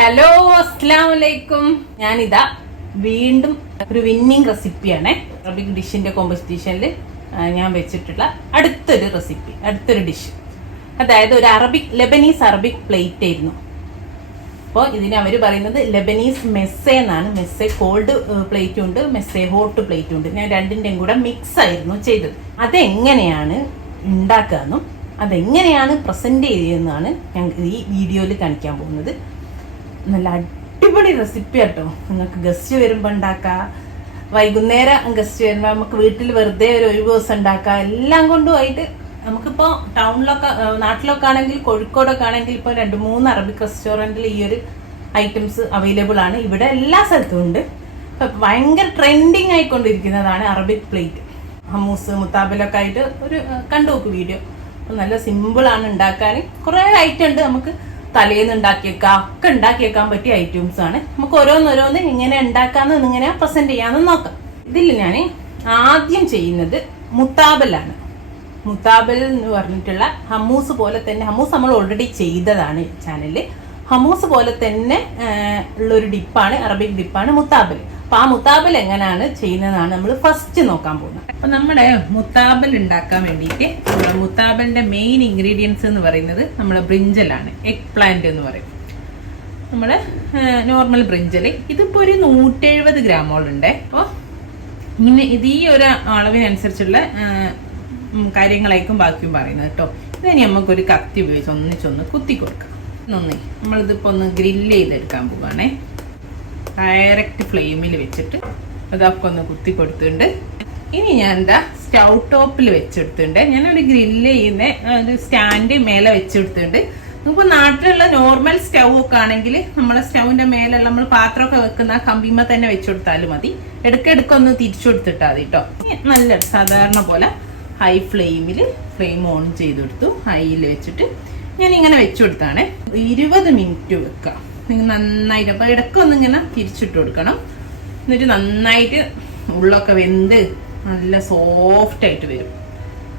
Hello അസ്സലാമലൈക്കും. ഞാനിതാ വീണ്ടും ഒരു വിന്നിങ് റെസിപ്പിയാണ്. അറബിക് ഡിഷിന്റെ കോമ്പറ്റീഷനിൽ ഞാൻ വെച്ചിട്ടുള്ള അടുത്തൊരു ഡിഷ്. അതായത് ഒരു ലെബനീസ് അറബിക് പ്ലേറ്റ് ആയിരുന്നു. അപ്പോൾ ഇതിന് അവർ പറയുന്നത് ലെബനീസ് മെസ്സെ എന്നാണ്. മെസ്സെ കോൾഡ് പ്ലേറ്റും ഉണ്ട്, മെസ്സെ ഹോട്ട് പ്ലേറ്റും ഉണ്ട്. ഞാൻ രണ്ടിൻ്റെയും കൂടെ മിക്സ് ആയിരുന്നു ചെയ്തത്. അതെങ്ങനെയാണ് ഉണ്ടാക്കാമെന്നും അതെങ്ങനെയാണ് പ്രസന്റ് ചെയ്യുന്നതാണ് ഞാൻ ഈ വീഡിയോയിൽ കാണിക്കാൻ പോകുന്നത്. നല്ല അടിപൊളി റെസിപ്പി കേട്ടോ. നിങ്ങൾക്ക് ഗസ്റ്റ് വരുമ്പോൾ ഉണ്ടാക്കാം, വൈകുന്നേരം ഗസ്റ്റ് വരുമ്പോൾ നമുക്ക് വീട്ടിൽ വെറുതെ ഒരു ദിവസം ഉണ്ടാക്കാം. എല്ലാം കൊണ്ടുമായിട്ട് നമുക്കിപ്പോൾ ടൗണിലൊക്കെ നാട്ടിലൊക്കെ ആണെങ്കിൽ കോഴിക്കോടൊക്കെ ആണെങ്കിൽ ഇപ്പോൾ 2-3 അറബിക് റെസ്റ്റോറൻറ്റിൽ ഈ ഒരു ഐറ്റംസ് അവൈലബിൾ ആണ്. ഇവിടെ എല്ലാ സ്ഥലത്തും ഉണ്ട്. ഇപ്പം ഭയങ്കര ട്രെൻഡിങ് ആയിക്കൊണ്ടിരിക്കുന്നതാണ് അറബിക് പ്ലേറ്റ്. ഹമ്മൂസ് മുത്താബലൊക്കെ ആയിട്ട് ഒരു കണ്ടു നോക്ക് വീഡിയോ. നല്ല സിമ്പിളാണ് ഉണ്ടാക്കാൻ. കുറേ ഐറ്റം ഉണ്ട്. നമുക്ക് തലേന്ന് ഉണ്ടാക്കിയേക്കാം, ഒക്കെ ഉണ്ടാക്കിയേക്കാൻ പറ്റിയ ഐറ്റംസ് ആണ്. നമുക്ക് ഓരോന്നോരോന്ന് ഇങ്ങനെ ഉണ്ടാക്കാമെന്ന് ഇങ്ങനെ പ്രസന്റ് ചെയ്യാമെന്ന് നോക്കാം. ഇതിൽ ഞാൻ ആദ്യം ചെയ്യുന്നത് മുത്താബലാണ്. മുത്താബൽ എന്ന് പറഞ്ഞിട്ടുള്ള ഹമ്മൂസ് പോലെ തന്നെ, ഹമ്മൂസ് നമ്മൾ ഓൾറെഡി ചെയ്തതാണ് ചാനലിൽ. ഹമ്മൂസ് പോലെ തന്നെ ഉള്ളൊരു ഡിപ്പാണ്, അറബിക് ഡിപ്പാണ് മുത്താബൽ. അപ്പൊ ആ മുത്താബൽ എങ്ങനെയാണ് ചെയ്യുന്നതാണ് നമ്മൾ ഫസ്റ്റ് നോക്കാൻ പോകുന്നത്. അപ്പൊ നമ്മുടെ മുത്താബൽ ഉണ്ടാക്കാൻ വേണ്ടിയിട്ട് മുത്താബലിന്റെ മെയിൻ ഇൻഗ്രീഡിയൻസ് എന്ന് പറയുന്നത് നമ്മുടെ ബ്രിഞ്ചലാണ്. എഗ് പ്ലാന്റ് എന്ന് പറയും. നമ്മുടെ നോർമൽ ബ്രിഞ്ചല് ഇതിപ്പോ ഒരു 170 ഗ്രാമോളുണ്ട്. അപ്പോൾ ഇങ്ങനെ ഇത് ഈ ഒരു അളവിനനുസരിച്ചുള്ള കാര്യങ്ങളായിരിക്കും ബാക്കിയും പറയുന്നത് കേട്ടോ. ഇതിന് നമുക്കൊരു കത്തി ഉപയോഗിച്ച് ഒന്നിച്ചൊന്ന് കുത്തി കൊടുക്കാം. നമ്മളിതിപ്പോ ഒന്ന് ഗ്രില്ല് ചെയ്തെടുക്കാൻ പോവാണേ. ഡയറക്റ്റ് ഫ്ലെയിമിൽ വെച്ചിട്ട് അതൊക്കെ ഒന്ന് കുത്തി കൊടുത്തിട്ടുണ്ട്. ഇനി ഞാൻ എന്താ സ്റ്റൗ ടോപ്പിൽ വെച്ചെടുത്തിട്ടുണ്ട്. ഞാനൊരു ഗ്രില്ല് ചെയ്യുന്ന ഒരു സ്റ്റാൻഡ് മേലെ വെച്ചെടുത്തിട്ടുണ്ട്. നമുക്ക് നാട്ടിലുള്ള നോർമൽ സ്റ്റൗ ഒക്കെ ആണെങ്കിൽ നമ്മളെ സ്റ്റൗവിന്റെ മേലെ നമ്മൾ പാത്രമൊക്കെ വെക്കുന്ന കമ്പിമ്മ തന്നെ വെച്ചുകൊടുത്താലും മതി. ഇടയ്ക്കിടയ്ക്കൊന്ന് തിരിച്ചു കൊടുത്തിട്ടാൽ മതി കേട്ടോ. നല്ല സാധാരണ പോലെ ഹൈ ഫ്ലെയിം ഓൺ ചെയ്ത് കൊടുത്തു. ഹൈയിൽ വെച്ചിട്ട് ഞാൻ ഇങ്ങനെ വെച്ചു കൊടുത്താണ്. 20 മിനിറ്റ് വെക്കാം. നന്നായിട്ട് അപ്പൊ ഇടയ്ക്കൊന്ന് ഇങ്ങനെ തിരിച്ചിട്ട് കൊടുക്കണം. എന്നിട്ട് നന്നായിട്ട് ഉള്ളൊക്കെ വെന്ത് നല്ല സോഫ്റ്റ് ആയിട്ട് വരും.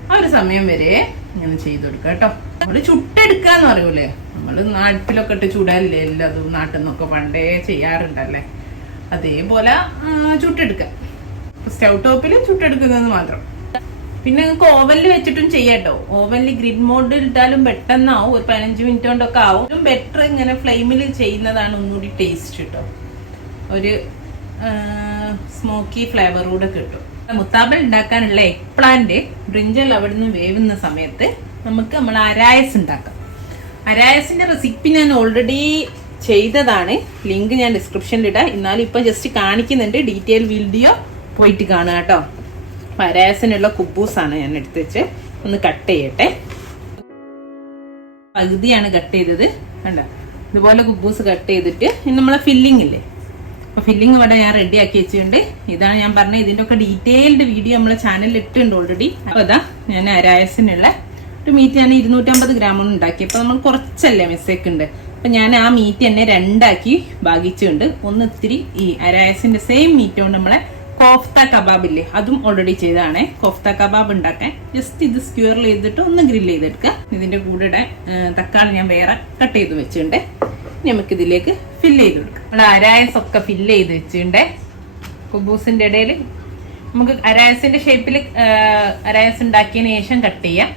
ആ ഒരു സമയം വരെ ഇങ്ങനെ ചെയ്ത് കൊടുക്കുക കേട്ടോ. നമ്മള് ചുട്ടെടുക്കാന്ന് പറയൂലേ, നമ്മള് നാട്ടിലൊക്കെ ഇട്ട് ചുടല്ലേ എല്ലാതും നാട്ടിൽ നിന്നൊക്കെ പണ്ടേ ചെയ്യാറുണ്ടല്ലേ, അതേപോലെ ചുട്ടെടുക്കാം. സ്റ്റൗ ടോപ്പിൽ ചുട്ടെടുക്കുന്നത് മാത്രം. പിന്നെ നിങ്ങൾക്ക് ഓവനിൽ വെച്ചിട്ടും ചെയ്യാട്ടോ. ഓവനിൽ ഗ്രിഡ് മോഡിൽ ഇട്ടാലും പെട്ടെന്നാവും, ഒരു 15 മിനിറ്റ് കൊണ്ടൊക്കെ ആവും. ബെറ്റർ ഇങ്ങനെ ഫ്ലെയിമിൽ ചെയ്യുന്നതാണ് ഒന്നുകൂടി ടേസ്റ്റ് കിട്ടും. ഒരു സ്മോക്കി ഫ്ലേവർ കൂടെ കിട്ടും. മുത്താബൽ ഉണ്ടാക്കാനുള്ള എഗ് പ്ലാന്റ് ബ്രിഞ്ചൽ അവിടെ നിന്ന് വേവുന്ന സമയത്ത് നമുക്ക് നമ്മൾ അരായസ് ഉണ്ടാക്കാം. അരായസിന്റെ റെസിപ്പി ഞാൻ ഓൾറെഡി ചെയ്തതാണ്. ലിങ്ക് ഞാൻ ഡിസ്ക്രിപ്ഷനിൽ ഇടാം. എന്നാലും ഇപ്പൊ ജസ്റ്റ് കാണിക്കുന്നുണ്ട്. ഡീറ്റെയിൽ വീഡിയോ പോയിട്ട് കാണുക കേട്ടോ. അരായസിനുള്ള കുബൂസാണ് ഞാൻ എടുത്ത് വെച്ച് ഒന്ന് കട്ട് ചെയ്യട്ടെ. പകുതിയാണ് കട്ട് ചെയ്തത്. കണ്ടോ, ഇതുപോലെ കുബൂസ് കട്ട് ചെയ്തിട്ട് നമ്മളെ ഫില്ലിംഗ് ഇല്ലേ, അപ്പൊ ഫില്ലിംഗ് ഇവിടെ ഞാൻ റെഡി ആക്കി വെച്ചിട്ടുണ്ട്. ഇതാണ് ഞാൻ പറഞ്ഞത്. ഇതിന്റെ ഒക്കെ ഡീറ്റെയിൽഡ് വീഡിയോ നമ്മളെ ചാനലിൽ ഇട്ടുണ്ട് ഓൾറെഡി. അപ്പൊ അതാ ഞാൻ അരായസിനുള്ള ഒരു മീറ്റ് ഞാൻ 250 ഗ്രാമൊന്നും ഉണ്ടാക്കി. അപ്പൊ നമ്മൾ കുറച്ചല്ലേ മെസ്സേക്ക് ഉണ്ട്. അപ്പൊ ഞാൻ ആ മീറ്റ് തന്നെ 2 ഭാഗിച്ചുണ്ട്. ഒന്ന് ഇത്തിരി ഈ അരായസിന്റെ സെയിം മീറ്റ് കൊണ്ട് നമ്മളെ കോഫ്ത കബാബ് ഇല്ലേ, അതും ഓൾറെഡി ചെയ്തതാണ്. കോഫ്ത കബാബ് ഉണ്ടാക്കാൻ ജസ്റ്റ് ഇത് സ്ക്യൂർ ചെയ്തിട്ട് ഒന്ന് ഗ്രില്ല് ചെയ്തെടുക്കുക. ഇതിന്റെ കൂടെ തക്കാളി ഞാൻ വേറെ കട്ട് ചെയ്ത് വെച്ചിട്ടുണ്ട്. നമുക്ക് ഇതിലേക്ക് ഫില്ല് ചെയ്ത് കൊടുക്കാം. നമ്മൾ അരായസ് ഒക്കെ ഫില്ല് ചെയ്ത് വെച്ചിട്ടുണ്ട്. കുബൂസിന്റെ ഇടയിൽ നമുക്ക് അരായസിന്റെ ഷേപ്പിൽ അരായസ് ഉണ്ടാക്കിയതിന് ശേഷം കട്ട് ചെയ്യാം.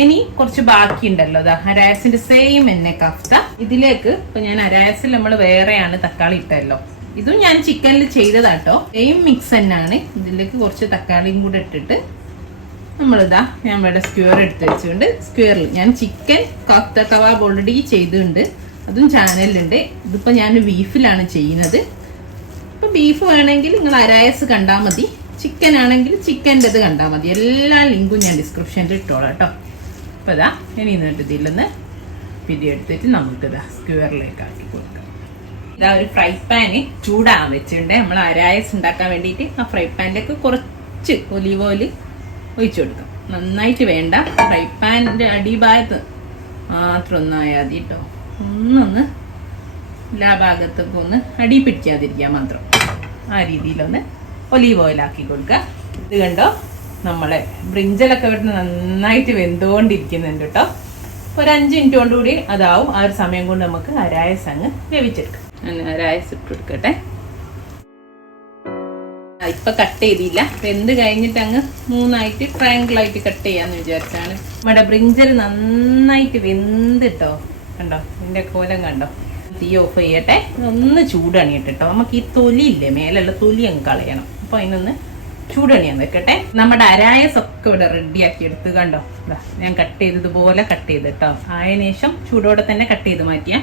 ഇനി കുറച്ച് ബാക്കി ഉണ്ടല്ലോ, അതാ അരായസിന്റെ സെയിം എന്നെ കഫ്ത. ഇതിലേക്ക് ഇപ്പൊ ഞാൻ അരായസിൽ നമ്മൾ വേറെയാണ് തക്കാളി ഇട്ടല്ലോ. ഇതും ഞാൻ ചിക്കനിൽ ചെയ്തതാട്ടോ. സെയിം മിക്സ് തന്നെയാണ്. ഇതിലേക്ക് കുറച്ച് തക്കാളിയും കൂടെ ഇട്ടിട്ട് നമ്മളിതാ ഞാൻ ഇവിടെ സ്ക്യൂർ എടുത്ത് വെച്ചിട്ടുണ്ട്. സ്ക്യൂറിൽ ഞാൻ ചിക്കൻ കഫ്ത കബാബ് ഓൾറെഡി ചെയ്തിട്ടുണ്ട്. അതും ചാനലിലുണ്ട്. ഇതിപ്പോ ഞാൻ ബീഫിലാണ് ചെയ്യുന്നത്. ഇപ്പൊ ബീഫ് വേണമെങ്കിൽ നിങ്ങൾ അരായസ് കണ്ടാൽ മതി, ചിക്കൻ ആണെങ്കിൽ ചിക്കൻ്റെ ഇത് കണ്ടാൽ മതി. എല്ലാ ലിങ്കും ഞാൻ ഡിസ്ക്രിപ്ഷനിൽ ഇട്ടോളാം കേട്ടോ. അപ്പൊ ഇതാ ഞാൻ ഇന്നിട്ട് ഇതിലൊന്ന് പിടിയെടുത്തിട്ട് നമുക്കിതാ സ്ക്യൂറിലേക്ക് ആക്കി കൊടുക്കാം. ഇതാ ഒരു ഫ്രൈ പാന് ചൂടാൻ വെച്ചിട്ടുണ്ട്. നമ്മൾ അരായസ് ഉണ്ടാക്കാൻ വേണ്ടിയിട്ട് ആ ഫ്രൈ പാനിലേക്ക് കുറച്ച് ഒലീവ് ഓയിൽ ഒഴിച്ചു കൊടുക്കാം. നന്നായിട്ട് വേണ്ട, ഫ്രൈ പാനിന്റെ അടിഭാഗത്ത് മാത്രം ഒന്നായാൽ മതി കേട്ടോ. ഒന്നൊന്ന് എല്ലാ ഭാഗത്തൊക്കെ ഒന്ന് അടി പിടിക്കാതിരിക്കാൻ മാത്രം ആ രീതിയിലൊന്ന് ഒലീവ് ഓയിലാക്കി കൊടുക്കുക. ഇത് കണ്ടോ, നമ്മളെ ബ്രിഞ്ചലൊക്കെ ഇവിടുന്ന് നന്നായിട്ട് വെന്തുകൊണ്ടിരിക്കുന്നുണ്ട് കേട്ടോ. ഒരു 5 മിനിറ്റ് കൊണ്ടുകൂടി അതാവും. ആ ഒരു സമയം കൊണ്ട് നമുക്ക് അരായസ് അങ്ങ് വേവിച്ചെടുക്കാം. അരായസ് ഇട്ട് കൊടുക്കട്ടെ. ഇപ്പൊ കട്ട് ചെയ്തില്ല, വെന്ത് കഴിഞ്ഞിട്ട് അങ്ങ് 3 ട്രയാങ്കിളായിട്ട് കട്ട് ചെയ്യാന്ന് വിചാരിച്ചാണ്. നമ്മുടെ ബ്രിഞ്ചൽ നന്നായിട്ട് വെന്തിട്ടോ, കണ്ടോ ഇതിന്റെ കോലം കണ്ടോ. തീ ഓഫ് ചെയ്യട്ടെ, ഒന്ന് ചൂടണിയിട്ട് കേട്ടോ. നമുക്ക് ഈ തൊലി ഇല്ലേ, മേലുള്ള തൊലി അങ്ങ് കളയണം. അപ്പൊ അതിനൊന്ന് ചൂടണിയാൻ വെക്കട്ടെ. നമ്മുടെ അരായസ് ഒക്കെ ഇവിടെ റെഡിയാക്കി എടുത്ത് കണ്ടോ. ഞാൻ കട്ട് ചെയ്തതുപോലെ കട്ട് ചെയ്ത് കേട്ടോ. ആയതിനു ശേഷം ചൂടോടെ തന്നെ കട്ട് ചെയ്ത് മാറ്റിയ.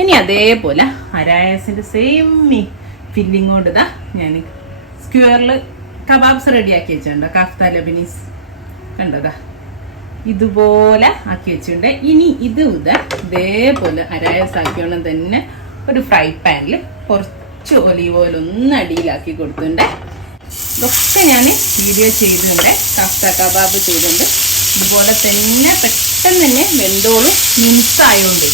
ഇനി അതേപോലെ അരായസിന്റെ സെയിം ഫില്ലിംഗ് കൊണ്ട് ഇതാ ഞാൻ സ്ക്യൂറിൽ കബാബ്സ് റെഡിയാക്കി വെച്ചിട്ടുണ്ട്. കഫ്ത ലെബനീസ് കണ്ടതാ ഇതുപോലെ ആക്കി വെച്ചിട്ടുണ്ട്. ഇനി ഇത് ഇതേപോലെ അരായസ് ആക്കിയോണം തന്നെ ഒരു ഫ്രൈ പാനിൽ കുറച്ച് ഒലീവ് ഓയിൽ ഒന്ന് അടിയിലാക്കി കൊടുത്തിട്ടുണ്ട്. ഇതൊക്കെ ഞാൻ വീഡിയോ ചെയ്തിട്ടുണ്ട്. കഫ്ത കബാബ് ചെയ്തിട്ടുണ്ട്. ഇതുപോലെ തന്നെ പെട്ടെന്ന് തന്നെ വെന്തോളും. മിൻസായോണ്ട്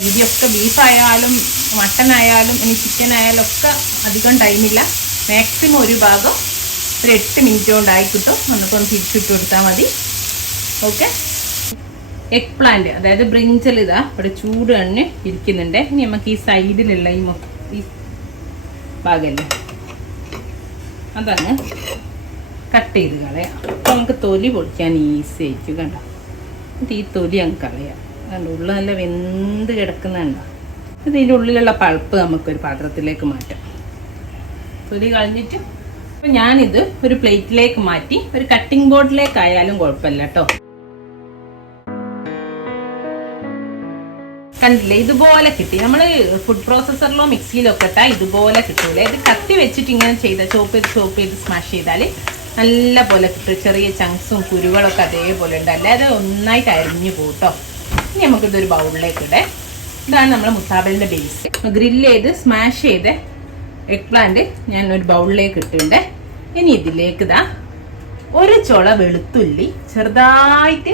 വീഡിയോ ഒക്കെ ബീഫായാലും മട്ടൻ ആയാലും ഇനി ചിക്കൻ ആയാലും ഒക്കെ അധികം ടൈമില്ല. മാക്സിമം ഒരു ഭാഗം ഒരു 8 മിനിറ്റ് കൊണ്ടായി കിട്ടും. നമുക്കൊന്ന് ഒന്ന് തിരിച്ചിട്ട് കൊടുത്താൽ മതി. ഓക്കെ. എഗ് പ്ലാന്റ് അതായത് ബ്രിഞ്ചൽ ഇതാ ഇവിടെ ചൂട് തന്നെ ഇരിക്കുന്നുണ്ട്. ഇനി നമുക്ക് ഈ സൈഡിലുള്ള ഈ ഭാഗമല്ലേ അതങ്ങ് കട്ട് ചെയ്ത് കളയാം. അപ്പം നമുക്ക് തൊലി പൊളിക്കാൻ ഈസി ആയിരിക്കും. കണ്ടോ, ഈ തൊലി അങ്ങ് കളയാം. കണ്ടോ, ഉള്ളിൽ നല്ല വെന്ത് കിടക്കുന്നുണ്ടോ. ഇതിൻ്റെ ഉള്ളിലുള്ള പൾപ്പ് നമുക്കൊരു പാത്രത്തിലേക്ക് മാറ്റാം. തൊലി കളഞ്ഞിട്ട് അപ്പം ഞാനിത് ഒരു പ്ലേറ്റിലേക്ക് മാറ്റി ഒരു കട്ടിംഗ് ബോർഡിലേക്ക് ആയാലും കുഴപ്പമില്ല കേട്ടോ. കണ്ടില്ലേ, ഇതുപോലെ കിട്ടി. നമ്മൾ ഫുഡ് പ്രോസസ്സറിലോ മിക്സിയിലോ ഒക്കെ ഇട്ടാൽ ഇതുപോലെ കിട്ടൂലേ. ഇത് കത്തി വെച്ചിട്ട് ഇങ്ങനെ ചോപ്പ് ചെയ്ത് സ്മാഷ് ചെയ്താൽ നല്ല പോലെ കിട്ടും. ചെറിയ ചങ്ക്സും കുരുകളൊക്കെ അതേപോലെ ഉണ്ട്. അല്ലാതെ ഒന്നായിട്ട് അരിഞ്ഞു പോട്ടോ. ഇനി നമുക്കിതൊരു ബൗളിലേക്ക് ഇടേ. ഇതാണ് നമ്മുടെ മുത്താബലിൻ്റെ ബേസ്. ഗ്രില്ല് ചെയ്ത് സ്മാഷ് ചെയ്ത് എഗ് പ്ലാന്റ് ഞാൻ ഒരു ബൗളിലേക്ക് ഇട്ടിട്ടുണ്ട്. ഇനി ഇതിലേക്ക് ഇതാ ഒരു ചുള വെളുത്തുള്ളി ചെറുതായിട്ട്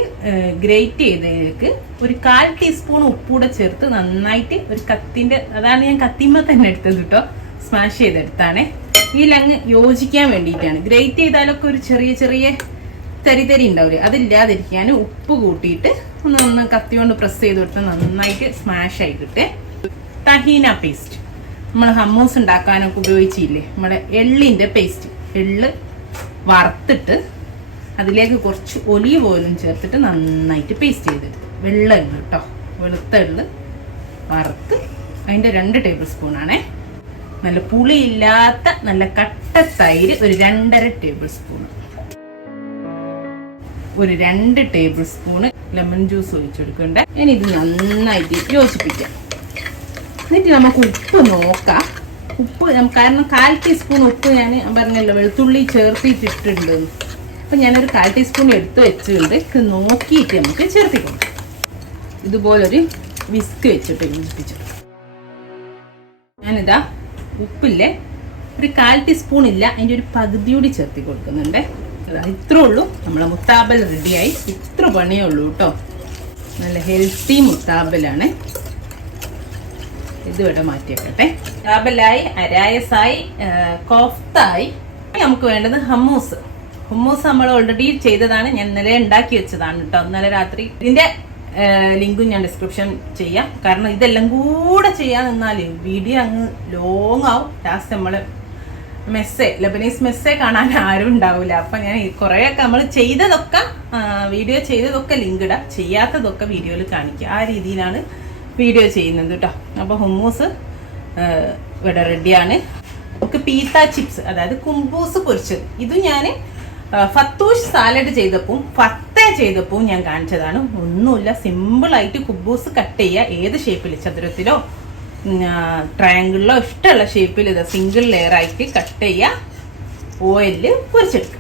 ഗ്രേറ്റ് ചെയ്തതിലേക്ക് ഒരു 1/4 ടീസ്പൂൺ ഉപ്പൂടെ ചേർത്ത് നന്നായിട്ട് ഒരു കത്തിൻ്റെ, അതാണ് ഞാൻ കത്തിമ്മ തന്നെ എടുത്തത് കേട്ടോ, സ്മാഷ് ചെയ്തെടുത്താണ്. ഇതിലങ്ങ് യോജിക്കാൻ വേണ്ടിയിട്ടാണ്. ഗ്രേറ്റ് ചെയ്താലൊക്കെ ഒരു ചെറിയ തരി ഉണ്ടാവില്ലേ, അതില്ലാതിരിക്കാൻ ഉപ്പ് കൂട്ടിയിട്ട് ഒന്ന് കത്തി കൊണ്ട് പ്രസ് ചെയ്ത് കൊടുത്ത് നന്നായിട്ട് സ്മാഷ് ആയിക്കിട്ട് തഹീന പേസ്റ്റ് നമ്മൾ ഹമ്മൂസ് ഉണ്ടാക്കാനൊക്കെ ഉപയോഗിച്ചില്ലേ, നമ്മുടെ എള്ളിൻ്റെ പേസ്റ്റ്. എള്ള് വറുത്തിട്ട് അതിലേക്ക് കുറച്ച് ഒലീവ് ഓയിലും ചേർത്തിട്ട് നന്നായിട്ട് പേസ്റ്റ് ചെയ്തെടുത്ത് വെള്ള എള്ള് കേട്ടോ, വെളുത്ത എള്ള് വറുത്ത് അതിൻ്റെ 2 ടേബിൾ സ്പൂണാണേ. നല്ല പുളിയില്ലാത്ത നല്ല കട്ട തൈര് ഒരു 2.5 ടേബിൾ സ്പൂൺ, ഒരു 2 ടേബിൾ സ്പൂണ് ലെമൺ ജ്യൂസ് ഒഴിച്ചെടുക്കണ്ടേ. ഇനി ഇത് നന്നായിട്ട് യോജിപ്പിക്കാം. എന്നിട്ട് നമുക്ക് ഉപ്പ് നോക്കാം. ഉപ്പ് കാരണം 1/4 ടീസ്പൂൺ ഉപ്പ് ഞാൻ പറഞ്ഞല്ലോ വെളുത്തുള്ളി ചേർത്തിട്ടിട്ടുണ്ട്. അപ്പം ഞാനൊരു 1/4 ടീസ്പൂൺ എടുത്ത് വെച്ചിട്ടുണ്ട്. ഇത് നോക്കിയിട്ട് നമുക്ക് ചേർത്തി കൊടുക്കാം. ഇതുപോലൊരു വിസ്ക് വെച്ചിട്ട് യോജിപ്പിച്ചിട്ട് ഞാനിതാ ഉപ്പില്ലേ ഒരു 1/4 ടീസ്പൂൺ ഇല്ല, അതിൻ്റെ ഒരു പകുതിയോടി ചേർത്തി കൊടുക്കുന്നുണ്ട്. ഇത്രേ ഉള്ളൂ, നമ്മളെ മുത്താബൽ റെഡിയായി. ഇത്ര പണിയേ ഉള്ളൂ കേട്ടോ. നല്ല ഹെൽത്തി മുത്താബലാണ്. ഇത് ഇവിടെ മാറ്റിയേക്കട്ടെ. മുത്താബലായി, അരായസായി, കോഫ്തായി. നമുക്ക് വേണ്ടത് ഹമ്മൂസ്. ഹമ്മൂസ് നമ്മൾ ഓൾറെഡി ചെയ്തതാണ്, ഞാൻ ഇന്നലെ ഉണ്ടാക്കി വെച്ചതാണ് കേട്ടോ. ഇന്നലെ രാത്രി. ഇതിന്റെ ലിങ്കും ഞാൻ ഡിസ്ക്രിപ്ഷൻ ചെയ്യാം. കാരണം ഇതെല്ലാം കൂടെ ചെയ്യാൻ നിന്നാൽ വീഡിയോ അങ്ങ് ലോങ് ആവും. ലാസ്റ്റ് നമ്മള് മെസ്സെ, ലെബനീസ് മെസ്സെ കാണാൻ ആരും ഉണ്ടാവില്ല. അപ്പൊ ഞാൻ കുറേയൊക്കെ നമ്മൾ ചെയ്തതൊക്കെ വീഡിയോ ചെയ്തതൊക്കെ ലിങ്ക് ഇടാം, ചെയ്യാത്തതൊക്കെ വീഡിയോയിൽ കാണിക്കുക. ആ രീതിയിലാണ് വീഡിയോ ചെയ്യുന്നത് കേട്ടോ. അപ്പോൾ ഹുമ്മൂസ് ഇവിടെ റെഡിയാണ്. നമുക്ക് പീത്ത ചിപ്സ്, അതായത് കുംബൂസ് പൊരിച്ചത്. ഇത് ഞാൻ ഫത്തൂഷ് സാലഡ് ചെയ്തപ്പോൾ ഞാൻ കാണിച്ചതാണ്. ഒന്നുമില്ല, സിമ്പിളായിട്ട് കുബൂസ് കട്ട് ചെയ്യുക. ഏത് ഷേപ്പിൽ, ചതുരത്തിലോ ട്രയാങ്കിളിലോ ഇഷ്ടമുള്ള ഷേപ്പിൽ ഇത് സിംഗിൾ ലെയർ ആയിട്ട് കട്ട് ചെയ്യുക. ഓയിലിൽ പൊരിച്ചെടുക്കുക.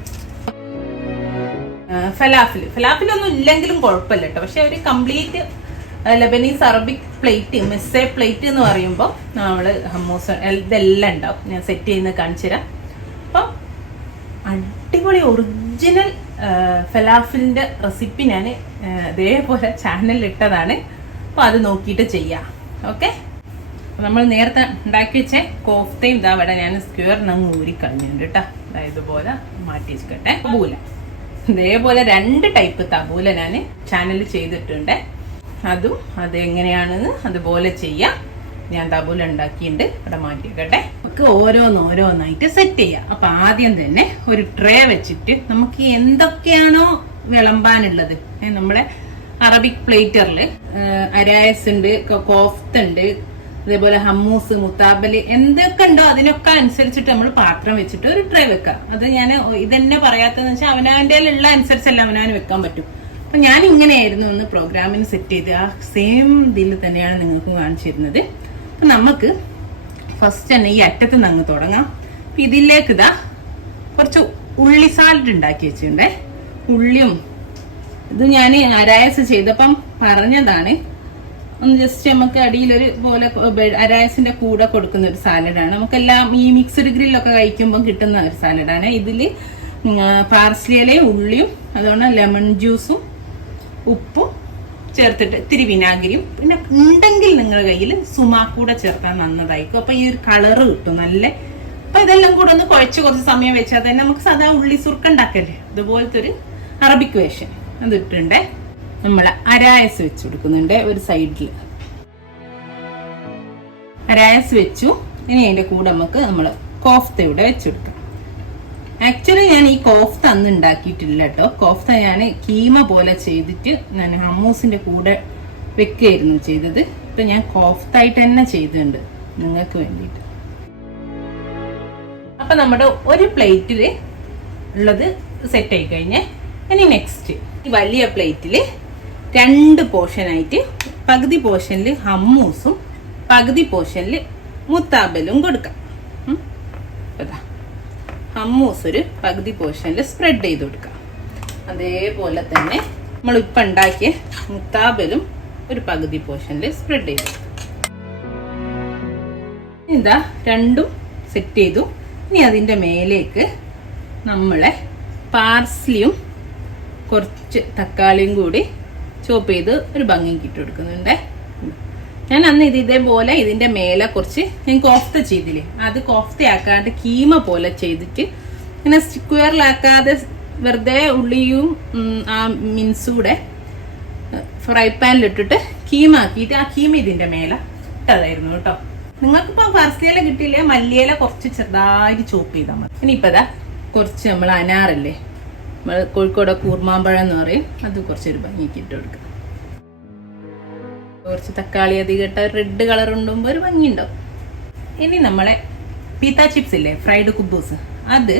ഫലാഫിലൊന്നും ഇല്ലെങ്കിലും കുഴപ്പമില്ല കേട്ടോ. പക്ഷെ ഒരു complete Lebanese Arabic plate, Messe plate എന്ന് പറയുമ്പോൾ നമ്മൾ ഹമ്മൂസ് ഇതെല്ലാം ഉണ്ടാവും. ഞാൻ സെറ്റ് ചെയ്യുന്നത് കാണിച്ചു തരാം. അപ്പം അടിപൊളി ഒറിജിനൽ ഫലാഫിലിൻ്റെ റെസിപ്പി ഞാൻ ഇതേപോലെ ചാനലിൽ ഇട്ടതാണ്. അപ്പോൾ അത് നോക്കിയിട്ട് ചെയ്യാം. ഓക്കെ. നമ്മൾ നേരത്തെ ഉണ്ടാക്കി വെച്ച കോഫ്തയും ഇതാ ഇവിടെ ഞാൻ സ്ക്വയറിനങ്ങ് ഊരി കളഞ്ഞിട്ടുണ്ട് കേട്ടോ. അതായത് ഇതുപോലെ മാറ്റി വെച്ചിട്ടെ. പൂല ഇതേപോലെ 2 ടൈപ്പ് തബൂല ഞാൻ ചാനലിൽ ചെയ്തിട്ടുണ്ട്. അതെങ്ങനെയാണെന്ന് അതുപോലെ ചെയ്യാം. ഞാൻ തബൂല ഉണ്ടാക്കിയിട്ടുണ്ട്, ഇവിടെ മാറ്റിയിട്ടെ. നമുക്ക് ഓരോന്നായിട്ട് സെറ്റ് ചെയ്യാം. അപ്പൊ ആദ്യം തന്നെ ഒരു ട്രേ വെച്ചിട്ട് നമുക്ക് എന്തൊക്കെയാണോ വിളമ്പാനുള്ളത്, നമ്മുടെ അറബിക് പ്ലേറ്ററിൽ അരായസ് ഉണ്ട്, കോഫ്ത ഉണ്ട്, അതേപോലെ ഹമ്മൂസ്, മുത്താബല് എന്തൊക്കെ ഉണ്ടോ അതിനൊക്കെ അനുസരിച്ചിട്ട് നമ്മൾ പാത്രം വെച്ചിട്ട് ഒരു ട്രേ വെക്കാം. അത് ഞാൻ ഇതെന്നെ പറയാത്തതെന്ന് വെച്ചാൽ അവനവൻ്റെ ഉള്ള അനുസരിച്ചല്ല അവനവന് വെക്കാൻ പറ്റും. അപ്പൊ ഞാൻ ഇങ്ങനെയായിരുന്നു ഒന്ന് പ്രോഗ്രാമിന് സെറ്റ് ചെയ്ത് ആ സെയിം ഇതിൽ തന്നെയാണ് നിങ്ങൾക്ക് കാണിച്ചിരുന്നത്. അപ്പൊ നമുക്ക് ഫസ്റ്റ് തന്നെ ഈ അറ്റത്ത് നിന്ന് അങ്ങ് തുടങ്ങാം. ഇതിലേക്ക് കുറച്ച് ഉള്ളി സാലഡ് ഉണ്ടാക്കി വെച്ചിട്ടുണ്ടേ. ഉള്ളിയും ഇത് ഞാൻ അരായസ് ചെയ്തപ്പം പറഞ്ഞതാണ്. ഒന്ന് ജസ്റ്റ് നമുക്ക് അടിയിലൊരു പോലെ അരായസിന്റെ കൂടെ കൊടുക്കുന്ന ഒരു സാലഡാണ്. നമുക്കെല്ലാം ഈ മിക്സ്ഡ് ഗ്രില്ലൊക്കെ കഴിക്കുമ്പോൾ കിട്ടുന്ന ഒരു സാലഡാണ്. ഇതിൽ പാർസ്ലിയിലയും ഉള്ളിയും അതുകൊണ്ട് ലെമൺ ജ്യൂസും ഉപ്പും ചേർത്തിട്ട് ഇത്തിരി വിനാഗിരിയും പിന്നെ ഉണ്ടെങ്കിൽ നിങ്ങളുടെ കയ്യിൽ സുമാക്കൂടെ ചേർത്താൽ നന്നതായിരിക്കും. അപ്പൊ ഈ ഒരു കളറ് കിട്ടും നല്ല. അപ്പൊ ഇതെല്ലാം കൂടെ ഒന്ന് കുഴച്ച് കുറച്ച് സമയം വെച്ചാൽ തന്നെ നമുക്ക് സാധാ ഉള്ളി സുർക്ക ഉണ്ടാക്കല്ലേ, അതുപോലത്തെ ഒരു അറബിക് വേഷൻ അത് ഇട്ടുണ്ടേ. നമ്മൾ അരായസ് വെച്ച് കൊടുക്കുന്നുണ്ട് ഒരു സൈഡിൽ. അരായസ് വെച്ചു. ഇനി അതിന്റെ കൂടെ നമുക്ക് നമ്മൾ കോഫ്ത ഇവിടെ വെച്ചെടുക്കാം. ആക്ച്വലി ഞാൻ ഈ കോഫ്ത അന്ന് ഉണ്ടാക്കിയിട്ടില്ല കേട്ടോ. കോഫ്ത ഞാൻ കീമ പോലെ ചെയ്തിട്ട് ഞാൻ ഹമ്മൂസിന്റെ കൂടെ വെക്കുകയായിരുന്നു ചെയ്തത്. ഇപ്പൊ ഞാൻ കോഫ്ത ആയിട്ട് തന്നെ ചെയ്തിട്ടുണ്ട് നിങ്ങൾക്ക് വേണ്ടിയിട്ട്. അപ്പൊ നമ്മുടെ ഒരു പ്ലേറ്റില് ഉള്ളത് സെറ്റ് ആയി കഴിഞ്ഞേ. ഇനി നെക്സ്റ്റ് ഈ വലിയ പ്ലേറ്റില് 2 പോർഷനായിട്ട് പകുതി പോർഷനിൽ ഹമ്മൂസും പകുതി പോർഷനിൽ മുത്താബലും കൊടുക്കാം. ഹമ്മൂസ് ഒരു പകുതി പോർഷനിൽ സ്പ്രെഡ് ചെയ്ത് കൊടുക്കാം. അതേപോലെ തന്നെ നമ്മളിപ്പോൾ ഉണ്ടാക്കിയ മുത്താബലും ഒരു പകുതി പോർഷനിൽ സ്പ്രെഡ് ചെയ്തു. ഇതാ രണ്ടും സെറ്റ് ചെയ്തു. ഇനി അതിൻ്റെ മേലേക്ക് നമ്മളെ പാർസ്ലിയും കുറച്ച് തക്കാളിയും കൂടി ചോപ്പ് ചെയ്ത് ഒരു ഭംഗിക്ക് ഇട്ട് കൊടുക്കുന്നുണ്ട്. ഞാൻ അന്ന് ഇതേപോലെ ഇതിന്റെ മേലെ കുറച്ച് ഞാൻ കോഫ്ത ചെയ്തില്ലേ, അത് കോഫ്തയാക്കാണ്ട് കീമ പോലെ ചെയ്തിട്ട് ഇങ്ങനെ സ്ക്വയറിലാക്കാതെ വെറുതെ ഉള്ളിയും ആ മിൻസൂടെ ഫ്രൈ പാനിലിട്ടിട്ട് കീമ ആക്കിയിട്ട് ആ കീമ ഇതിന്റെ മേലെ ഇട്ടതായിരുന്നു കേട്ടോ. നിങ്ങൾക്കിപ്പോ പാർസ്ലിയില കിട്ടിയില്ലേ, മല്ലിയില കുറച്ച് ചെറുതായിട്ട് ചോപ്പ് ചെയ്താൽ മതി. ഇനിയിപ്പോ കുറച്ച് നമ്മൾ അനാറില്ലേ, നമ്മൾ കോഴിക്കോട് കൂർമാമ്പഴം എന്ന് പറയും, അത് കുറച്ചൊരു ഭംഗിക്ക് ഇട്ട് കൊടുക്കുക. കുറച്ച് തക്കാളി അധികം ഇട്ട റെഡ് കളർ ഉണ്ടുമ്പോൾ ഒരു ഭംഗി ഉണ്ടാവും. ഇനി നമ്മളെ പീത്ത ചിപ്സ് ഇല്ലേ, ഫ്രൈഡ് കുബൂസ്, അത്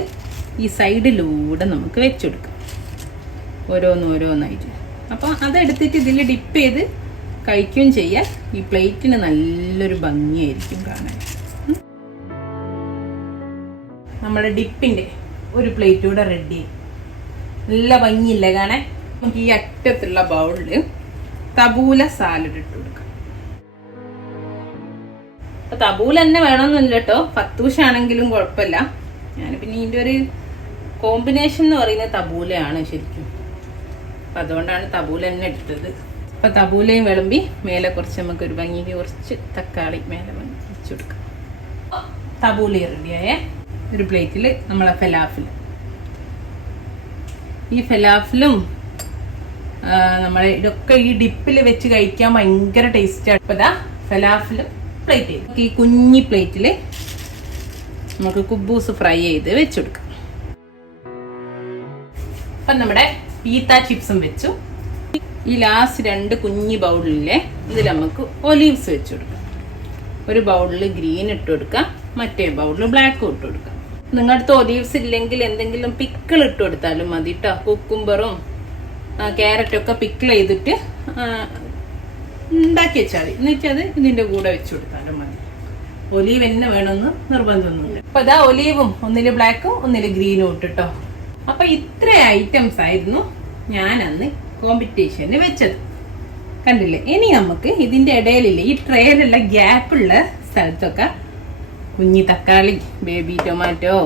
ഈ സൈഡിലൂടെ നമുക്ക് വെച്ചെടുക്കാം ഓരോന്നായിട്ട്. അപ്പം അതെടുത്തിട്ട് ഇതിൽ ഡിപ്പ് ചെയ്ത് കഴിക്കുകയും ചെയ്യാം. ഈ പ്ലേറ്റിന് നല്ലൊരു ഭംഗിയായിരിക്കും കാണാൻ. നമ്മുടെ ഡിപ്പിന്റെ ഒരു പ്ലേറ്റ് കൂടെ റെഡി. നല്ല ഭംഗിയില്ലേ കാണാൻ. നമുക്ക് ഈ അറ്റത്തുള്ള ബൗളില് തബൂല സാലഡ് ഇട്ട് കൊടുക്കാം. അപ്പൊ തബൂല തന്നെ വേണമെന്നില്ല കേട്ടോ, ഫത്തൂഷാണെങ്കിലും കുഴപ്പമില്ല. ഞാൻ പിന്നെ ഇതിന്റെ ഒരു കോമ്പിനേഷൻ എന്ന് പറയുന്നത് തബൂലയാണ് ശരിക്കും. അപ്പൊ അതുകൊണ്ടാണ് തബൂല തന്നെ എടുത്തത്. അപ്പൊ തബൂലയും വിളമ്പി മേലെ കുറച്ച് നമുക്ക് ഒരു ഭംഗിക്ക് കുറച്ച് തക്കാളി മേലെ വെച്ച് കൊടുക്കാം. തബൂല റെഡിയായ ഒരു പ്ലേറ്റിൽ നമ്മളെ ഫലാഫിൽ, ഈ ഫലാഫിലും നമ്മളെ ഇതൊക്കെ ഈ ഡിപ്പിൽ വെച്ച് കഴിക്കാൻ ഭയങ്കര ടേസ്റ്റാണ്. ഇപ്പൊ ഇതാ ഫലാഫിലും പ്ലേറ്റ് ചെയ്ത് ഈ കുഞ്ഞി പ്ലേറ്റിൽ നമുക്ക് കുബൂസ് ഫ്രൈ ചെയ്ത് വെച്ചുകൊടുക്കാം. അപ്പൊ നമ്മുടെ പീത്ത ചിപ്സും വെച്ചു. ഈ ലാസ്റ്റ് 2 കുഞ്ഞി ബൗളിലെ ഇതിൽ നമുക്ക് ഒലീവ്സ് വെച്ച് കൊടുക്കാം. ഒരു ബൗളിൽ ഗ്രീൻ ഇട്ട് കൊടുക്കാം, മറ്റേ ബൗളിൽ ബ്ലാക്കും ഇട്ട് കൊടുക്കാം. നിങ്ങളുടെ അടുത്ത് ഒലീവ്സ് ഇല്ലെങ്കിൽ എന്തെങ്കിലും പിക്കിൾ ഇട്ട് കൊടുത്താലും മതി കേട്ടോ. കുക്കുംബറും ക്യാരറ്റും ഒക്കെ പിക്കിൾ ചെയ്തിട്ട് ഉണ്ടാക്കി വെച്ചാൽ മതി. എന്നിട്ട് അത് ഇതിന്റെ കൂടെ വെച്ച് കൊടുത്താലും മതി. ഒലീവ് തന്നെ വേണമെന്ന് നിർബന്ധമൊന്നുമില്ല. അപ്പൊ ഇതാ ഒലീവും ഒന്നില് ബ്ലാക്കും ഒന്നില് ഗ്രീനും ഇട്ടിട്ടോ. അപ്പൊ ഇത്ര ഐറ്റംസ് ആയിരുന്നു ഞാൻ അന്ന് കോമ്പറ്റീഷന് വെച്ചത്, കണ്ടില്ലേ. ഇനി നമുക്ക് ഇതിന്റെ ഇടയിലില്ലേ ഈ ട്രേയിലുള്ള ഗ്യാപ്പുള്ള സ്ഥലത്തൊക്കെ കുഞ്ഞി തക്കാളി, ബേബി ടൊമാറ്റോ,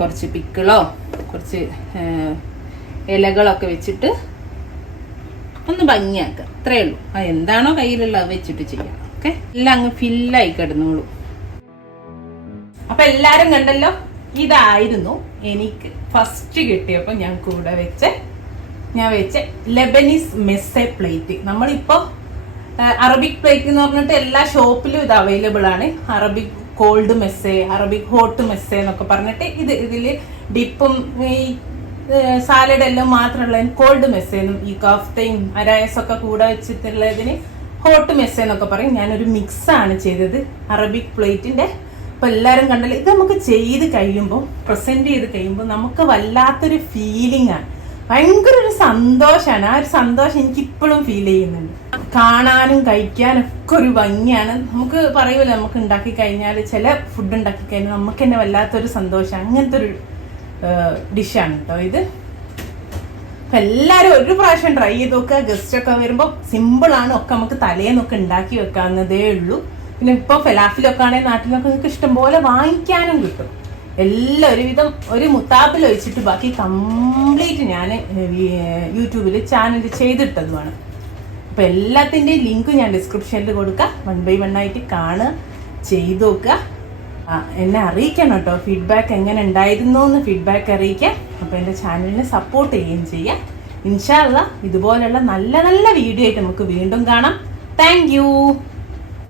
കുറച്ച് പിക്കിളോ കുറച്ച് ഇലകളൊക്കെ വെച്ചിട്ട് ഒന്ന് ഭംഗിയാക്കുക. അത്രേ ഉള്ളൂ. അത് എന്താണോ കയ്യിലുള്ള അത് വെച്ചിട്ട് ചെയ്യാം. ഓക്കെ, എല്ലാം അങ്ങ് ഫില്ലായി കിടന്നോളൂ. അപ്പൊ എല്ലാരും കണ്ടല്ലോ ഇതായിരുന്നു എനിക്ക് ഫസ്റ്റ് കിട്ടിയപ്പോൾ ഞാൻ വെച്ച ലെബനീസ് മെസ്സെ പ്ലേറ്റ്. നമ്മളിപ്പോൾ അറബിക് പ്ലേറ്റ് എന്ന് പറഞ്ഞിട്ട് എല്ലാ ഷോപ്പിലും ഇത് അവൈലബിൾ ആണ്. Arabic cold mezze, Arabic hot mezze എന്നൊക്കെ പറഞ്ഞിട്ട് ഇതിൽ ഡിപ്പും ഈ സാലഡ് എല്ലാം മാത്രമുള്ള കോൾഡ് മെസ്സെന്നും ഈ കോഫ്തയും അരായസൊക്കെ കൂടെ വെച്ചിട്ടുള്ളതിന് ഹോട്ട് മെസ്സെ എന്നൊക്കെ പറയും. ഞാനൊരു മിക്സാണ് ചെയ്തത് അറബിക് പ്ലേറ്റിന്റെ. അപ്പൊ എല്ലാവരും കണ്ടല്ലോ, ഇത് നമുക്ക് ചെയ്ത് കഴിയുമ്പോൾ, പ്രസന്റ് ചെയ്ത് കഴിയുമ്പോൾ നമുക്ക് വല്ലാത്തൊരു ഫീലിംഗ് ആണ്, ഭയങ്കര ഒരു സന്തോഷമാണ്. ആ ഒരു സന്തോഷം എനിക്ക് ഇപ്പോഴും ഫീൽ ചെയ്യുന്നുണ്ട്. കാണാനും കഴിക്കാനും ഒക്കെ ഒരു ഭംഗിയാണ്. നമുക്ക് പറയൂല, നമുക്ക് ഉണ്ടാക്കി കഴിഞ്ഞാൽ, ചില ഫുഡ് ഉണ്ടാക്കി കഴിഞ്ഞാൽ നമുക്ക് തന്നെ വല്ലാത്തൊരു സന്തോഷം. അങ്ങനത്തെ ഒരു ഡിഷാണ് കേട്ടോ ഇത്. അപ്പൊ എല്ലാവരും ഒരു പ്രാവശ്യം ട്രൈ ചെയ്ത് നോക്കുക. ഗസ്റ്റ് ഒക്കെ വരുമ്പോൾ സിമ്പിളാണ്, ഒക്കെ നമുക്ക് തലേന്നൊക്കെ ഉണ്ടാക്കി വെക്കാവുന്നതേ ഉള്ളൂ. പിന്നെ ഇപ്പോൾ ഫലാഫിലൊക്കെ ആണെങ്കിൽ നാട്ടിലൊക്കെ നിങ്ങൾക്ക് ഇഷ്ടംപോലെ വാങ്ങിക്കാനും കിട്ടും. എല്ലാം ഒരുവിധം ഒരു മുത്താബിൽ വെച്ചിട്ട് ബാക്കി കംപ്ലീറ്റ് ഞാൻ യൂട്യൂബിൽ ചാനൽ ചെയ്തിട്ടതുമാണ്. അപ്പൊ എല്ലാത്തിൻ്റെയും ലിങ്ക് ഞാൻ ഡിസ്ക്രിപ്ഷനിൽ കൊടുക്കാം. 1 by 1 ആയിട്ട് കാണുക, ചെയ്ത് നോക്കുക. എന്നെ അറിയിക്കണം കേട്ടോ, ഫീഡ്ബാക്ക് എങ്ങനെ ഉണ്ടായിരുന്നു എന്ന് ഫീഡ്ബാക്ക് അറിയിക്കാം. അപ്പോൾ എൻ്റെ ചാനലിനെ സപ്പോർട്ട് ചെയ്യുകയും ചെയ്യാം. ഇൻഷാ അല്ലാഹ് ഇതുപോലുള്ള നല്ല നല്ല വീഡിയോ ആയിട്ട് നമുക്ക് വീണ്ടും കാണാം. Thank you.